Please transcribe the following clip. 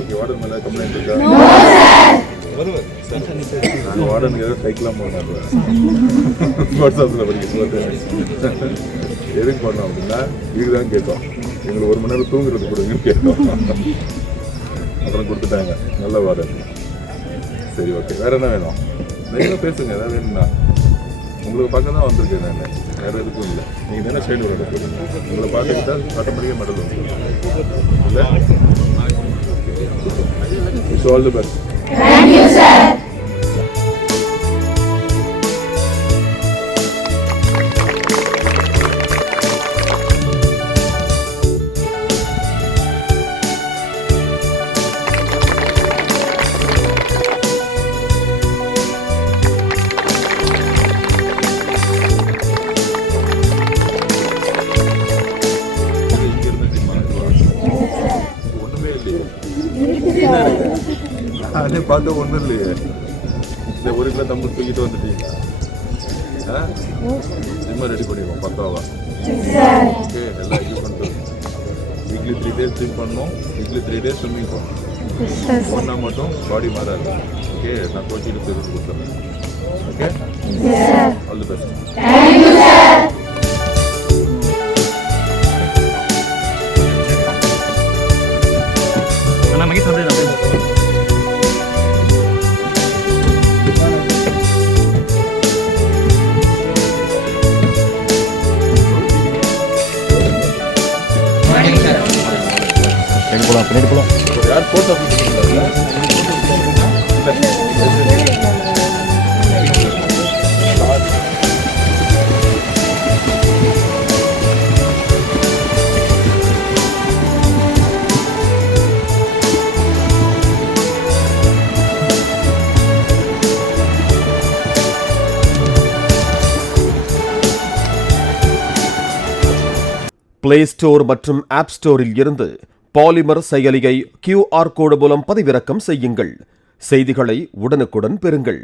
Okay, warden மேலே complaint இருக்கா? நாங்கள் வார்டனுக்கு ஏதாவது சைக்கிளாக போனோம் வாட்ஸ்அப்பில் படிக்கும்போது எதுக்கு பண்ணோம் அப்படின்னா இதுதான் கேட்டோம், எங்களுக்கு 1 மணி நேரம் தூங்குறது கொடுங்கன்னு கேட்டோம். அப்புறம் கொடுத்துட்டாங்க. நல்ல வார்டன். சரி, ஓகே. வேறு என்ன வேணும்? நீங்களும் பேசுங்க, ஏதாவது வேணும்னா. உங்களுக்கு பார்க்க தான் வந்திருக்கேன் நான், வேறு எதுக்கும் இல்லை. நீங்கள் தானே ஸ்டேட் விளையாட போகிறீங்க, உங்களை பார்த்துக்கிட்டா ஆட்டோமேட்டிக்காக மெடல் வந்துடும். இல்லை, it's all the best. Thank you, sir. அதே பார்த்து ஒன்றும் இல்லையே. இந்த 1 கிலோ தம்பு தூக்கிட்டு வந்துட்டீங்களா? ஜிம்மை ரெடி பண்ணிடுவோம் 10ஆவா? ஓகே, எல்லா எக்யூப்மெண்ட்டும். வீக்லி 3 days ஜிம் பண்ணணும், வீக்லி 3 days ஸ்விம்மிங் பண்ணணும். ஒன்றா மட்டும் பாடி மாறாது. ஓகே, நான் கோச்சிட்டு பேருக்கு கொடுத்துறேன். Okay, all the best. யார் போட்டோ பிளே ஸ்டோர் மற்றும் ஆப் ஸ்டோரில் இருந்து பாலிமர் செயலியை QR கோடு மூலம் பதிவிறக்கம் செய்யுங்கள். செய்திகளை உடனுக்குடன் பெறுங்கள்.